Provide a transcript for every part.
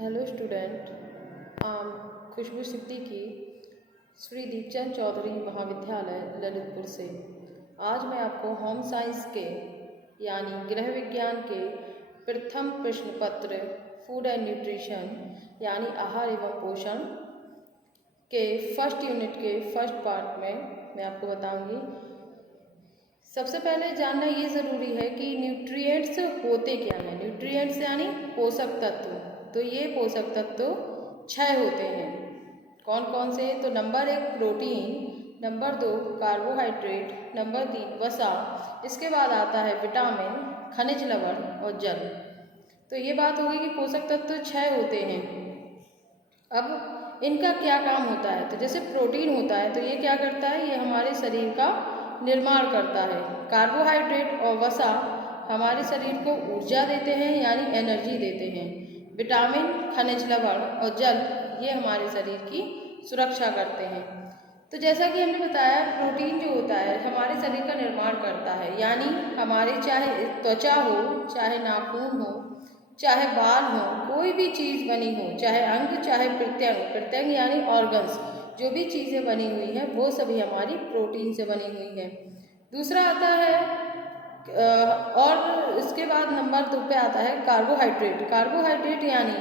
Hello student, खुशबू सिद्दीकी, श्री दीपचंद चौधरी महाविद्यालय ललितपुर से। आज मैं आपको होम साइंस के यानी गृह विज्ञान के प्रथम प्रश्न पत्र फूड एंड न्यूट्रिशन यानी आहार एवं पोषण के फर्स्ट यूनिट के फर्स्ट पार्ट में मैं आपको बताऊंगी। सबसे पहले जानना ये ज़रूरी है कि न्यूट्रिएंट्स होते क्या हैं। न्यूट्रिएंट्स यानी पोषक तत्व। तो ये पोषक तत्व 6 होते हैं। कौन कौन से? तो number 1 protein, number 2 carbohydrate, number 3 वसा, इसके बाद आता है विटामिन, खनिज लवण और जल। तो ये बात होगी कि पोषक तत्व 6 होते हैं। अब इनका क्या काम होता है? तो जैसे प्रोटीन होता है तो ये क्या करता है? ये हमारे शरीर का निर्माण करता है। कार्बोहाइड्रेट और वसा हमारे शरीर को ऊर्जा देते हैं यानी एनर्जी देते हैं। विटामिन, खनिज लवण और जल ये हमारे शरीर की सुरक्षा करते हैं। तो जैसा कि हमने बताया, प्रोटीन जो होता है हमारे शरीर का निर्माण करता है, यानी हमारे चाहे त्वचा हो, चाहे नाखून हो, चाहे बाल हो, कोई भी चीज़ बनी हो, चाहे अंग, चाहे प्रत्यंग, प्रत्यंग यानी ऑर्गन्स, जो भी चीज़ें बनी हुई हैं वो सभी हमारी प्रोटीन से बनी हुई हैं। दूसरा आता है और इसके बाद नंबर 2 पे आता है कार्बोहाइड्रेट। कार्बोहाइड्रेट यानी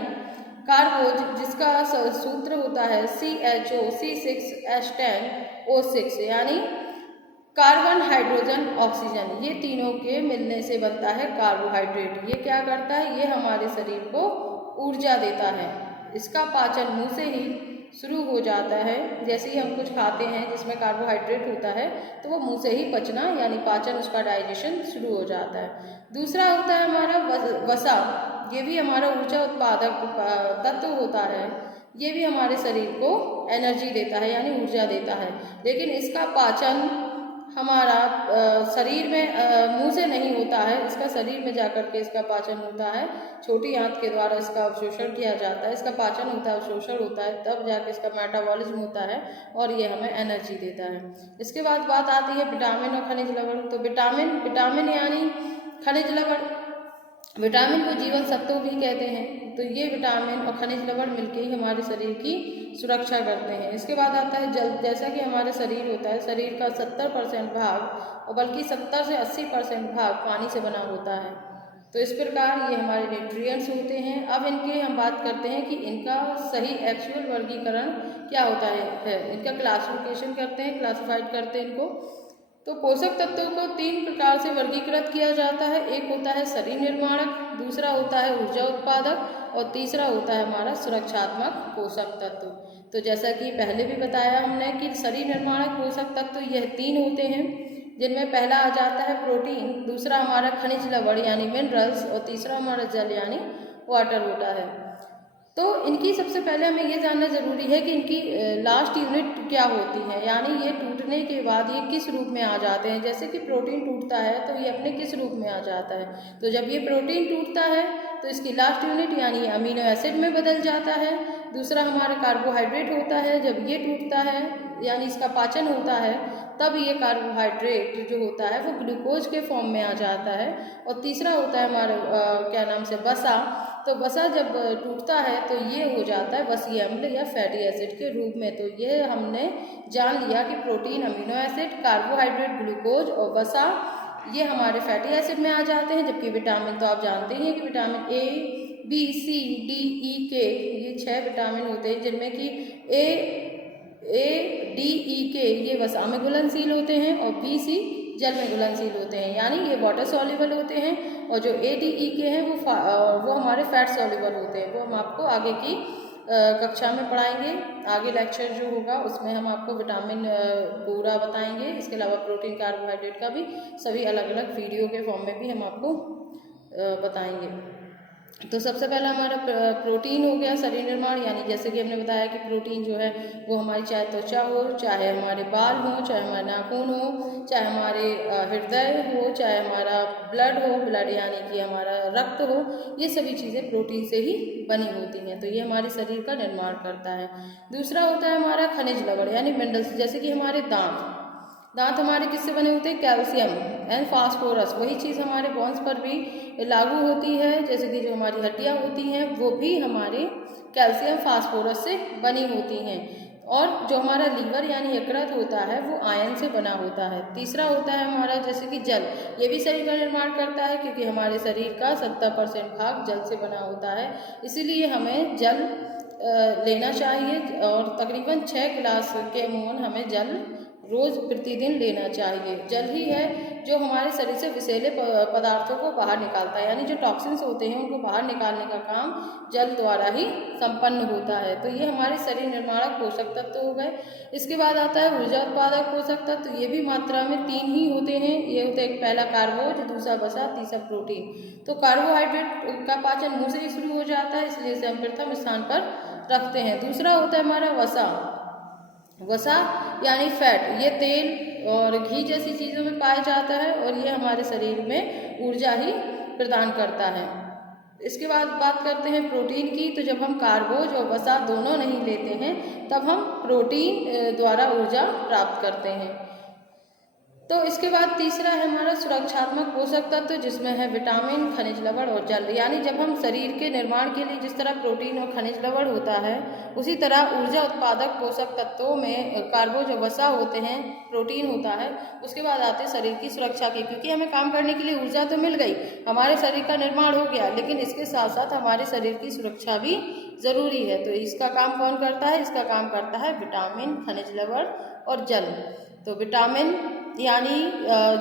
कार्बोज, जिसका सूत्र होता है CHO C6H10O6 यानी कार्बन, हाइड्रोजन, ऑक्सीजन। ये तीनों के मिलने से बनता है कार्बोहाइड्रेट। ये क्या करता है? ये हमारे शरीर को ऊर्जा देता है। इसका पाचन मुंह से ही शुरू हो जाता है। जैसे ही हम कुछ खाते हैं जिसमें कार्बोहाइड्रेट होता है तो वो मुंह से ही पचना यानी पाचन, उसका डाइजेशन शुरू हो जाता है। दूसरा होता है हमारा वसा। ये भी हमारा ऊर्जा उत्पादक तत्व होता है। ये भी हमारे शरीर को एनर्जी देता है यानी ऊर्जा देता है, लेकिन इसका पाचन हमारा शरीर में मुंह से नहीं होता है। इसका शरीर में जाकर के इसका पाचन होता है। छोटी आंत के द्वारा इसका अवशोषण किया जाता है। इसका पाचन होता है, अवशोषण होता है, तब जाके इसका मेटाबॉलिज्म होता है और ये हमें एनर्जी देता है। इसके बाद बात आती है विटामिन और खनिज लवण। तो विटामिन यानी खनिज लवण, विटामिन को जीवन सत्व भी कहते हैं। तो ये विटामिन और खनिज लवण मिलकर ही हमारे शरीर की सुरक्षा करते हैं। इसके बाद आता है जल। जैसा कि हमारा शरीर होता है, शरीर का 70% भाग और बल्कि 70 से 80% भाग पानी से बना होता है। तो इस प्रकार ये हमारे न्यूट्रिएंट्स होते हैं। अब इनके हम बात करते हैं कि इनका सही एक्चुअल वर्गीकरण क्या होता है। इनका क्लासिफिकेशन करते हैं, क्लासिफाइड करते हैं इनको। तो पोषक तत्वों को 3 प्रकार से वर्गीकृत किया जाता है। एक होता है शरीर निर्माणक, दूसरा होता है ऊर्जा उत्पादक और तीसरा होता है हमारा सुरक्षात्मक पोषक तत्व। तो जैसा कि पहले भी बताया हमने कि शरीर निर्माणक पोषक तत्व यह 3 होते हैं, जिनमें पहला आ जाता है प्रोटीन, दूसरा हमारा खनिज लवण यानी मिनरल्स और तीसरा हमारा जल यानी वाटर होता है। तो इनकी सबसे पहले हमें ये जानना ज़रूरी है कि इनकी लास्ट यूनिट क्या होती है, यानी ये टूटने के बाद ये किस रूप में आ जाते हैं। जैसे कि प्रोटीन टूटता है तो ये अपने किस रूप में आ जाता है। तो जब ये प्रोटीन टूटता है तो इसकी लास्ट यूनिट यानी अमीनो एसिड में बदल जाता है। दूसरा हमारा कार्बोहाइड्रेट होता है, जब ये टूटता है यानी इसका पाचन होता है तब ये कार्बोहाइड्रेट जो होता है वो ग्लूकोज के फॉर्म में आ जाता है। और तीसरा होता है हमारा वसा। तो वसा जब टूटता है तो ये हो जाता है वसीय अम्ल या फैटी एसिड के रूप में। तो ये हमने जान लिया कि protein, amino acid, carbohydrate, glucose और वसा ये हमारे फैटी एसिड में आ जाते हैं। जबकि विटामिन तो आप जानते ही हैं कि vitamin A, B, C, D, E, K ये 6 विटामिन होते हैं, जिनमें कि A, D, E, K ये वसा में घुलनशील होते हैं और B, C जल में घुलनशील होते हैं, यानी ये वाटर सॉल्युबल होते हैं। और जो A, D, E, K हैं वो हमारे फैट सॉल्युबल होते हैं। वो हम आपको आगे की कक्षा में पढ़ाएंगे। आगे लेक्चर जो होगा उसमें हम आपको विटामिन पूरा बताएंगे। इसके अलावा प्रोटीन, कार्बोहाइड्रेट का भी सभी अलग अलग वीडियो के फॉर्म में भी हम आपको बताएंगे। तो सबसे पहला हमारा प्रोटीन हो गया शरीर निर्माण, यानी जैसे कि हमने बताया कि प्रोटीन जो है वो हमारी चाहे त्वचा हो, चाहे हमारे बाल हो, चाहे हमारे नाखून हो, चाहे हमारे हृदय हो, चाहे हमारा ब्लड हो, ब्लड यानी कि हमारा रक्त हो, ये सभी चीज़ें प्रोटीन से ही बनी होती हैं। तो ये हमारे शरीर का निर्माण करता है। दूसरा होता है हमारा खनिज लवण यानी मिनरल्स। जैसे कि हमारे दांत, दांत हमारे किससे बने होते हैं? Calcium and phosphorus. वही चीज़ हमारे बोन्स पर भी लागू होती है, जैसे कि जो हमारी हड्डियां होती हैं वो भी हमारे कैल्शियम फास्फोरस से बनी होती हैं। और जो हमारा लीवर यानी यकृत होता है वो आयरन से बना होता है। तीसरा होता है हमारा जैसे कि जल, ये भी शरीर का निर्माण करता है, क्योंकि हमारे शरीर का 70% भाग जल से बना होता है, इसीलिए हमें जल लेना चाहिए। और तकरीबन 6 गिलास के अमूमन हमें जल रोज प्रतिदिन लेना चाहिए। जल ही है जो हमारे शरीर से विषैले पदार्थों को बाहर निकालता है, यानी जो टॉक्सिन्स होते हैं उनको बाहर निकालने का काम जल द्वारा ही संपन्न होता है। तो ये हमारे शरीर निर्माणक पोषक तत्व हो गए। इसके बाद आता है ऊर्जा उत्पादक पोषक तत्व। ये भी मात्रा में 3 ही होते हैं। ये होते हैं पहला कार्बोज, दूसरा वसा, तीसरा प्रोटीन। तो कार्बोहाइड्रेट का पाचन मुंह से ही शुरू हो जाता है, इसलिए इसे हम प्रथम स्थान पर रखते हैं। दूसरा होता है हमारा वसा। वसा यानी फैट, ये तेल और घी जैसी चीज़ों में पाया जाता है और ये हमारे शरीर में ऊर्जा ही प्रदान करता है। इसके बाद बात करते हैं प्रोटीन की। तो जब हम कार्बोज और वसा दोनों नहीं लेते हैं तब हम प्रोटीन द्वारा ऊर्जा प्राप्त करते हैं। तो इसके बाद तीसरा है हमारा सुरक्षात्मक पोषक तत्व, जिसमें है विटामिन, खनिज लवण और जल। यानी जब हम शरीर के निर्माण के लिए जिस तरह प्रोटीन और खनिज लवण होता है, उसी तरह ऊर्जा उत्पादक पोषक तत्वों में कार्बोज और वसा होते हैं, प्रोटीन होता है। उसके बाद आते हैं शरीर की सुरक्षा के, क्योंकि हमें काम करने के लिए ऊर्जा तो मिल गई, हमारे शरीर का निर्माण हो गया, लेकिन इसके साथ साथ हमारे शरीर की सुरक्षा भी जरूरी है। तो इसका काम कौन करता है? इसका काम करता है विटामिन, खनिज लवण और जल। तो विटामिन यानी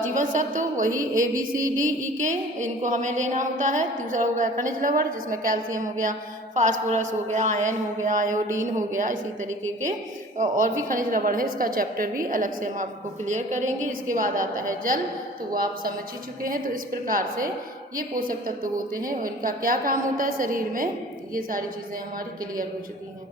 जीवन सत्व, वही ABCDE इनको हमें लेना होता है। दूसरा हो गया खनिज लवण, जिसमें कैल्शियम हो गया, फास्फोरस हो गया, आयरन हो गया, आयोडीन हो गया, इसी तरीके के और भी खनिज लवण है। इसका चैप्टर भी अलग से हम आपको क्लियर करेंगे। इसके बाद आता है जल, तो वो आप समझ ही चुके हैं। तो इस प्रकार से ये पोषक तत्व होते हैं और इनका क्या काम होता है शरीर में, ये सारी चीज़ें हमारी क्लियर हो चुकी हैं।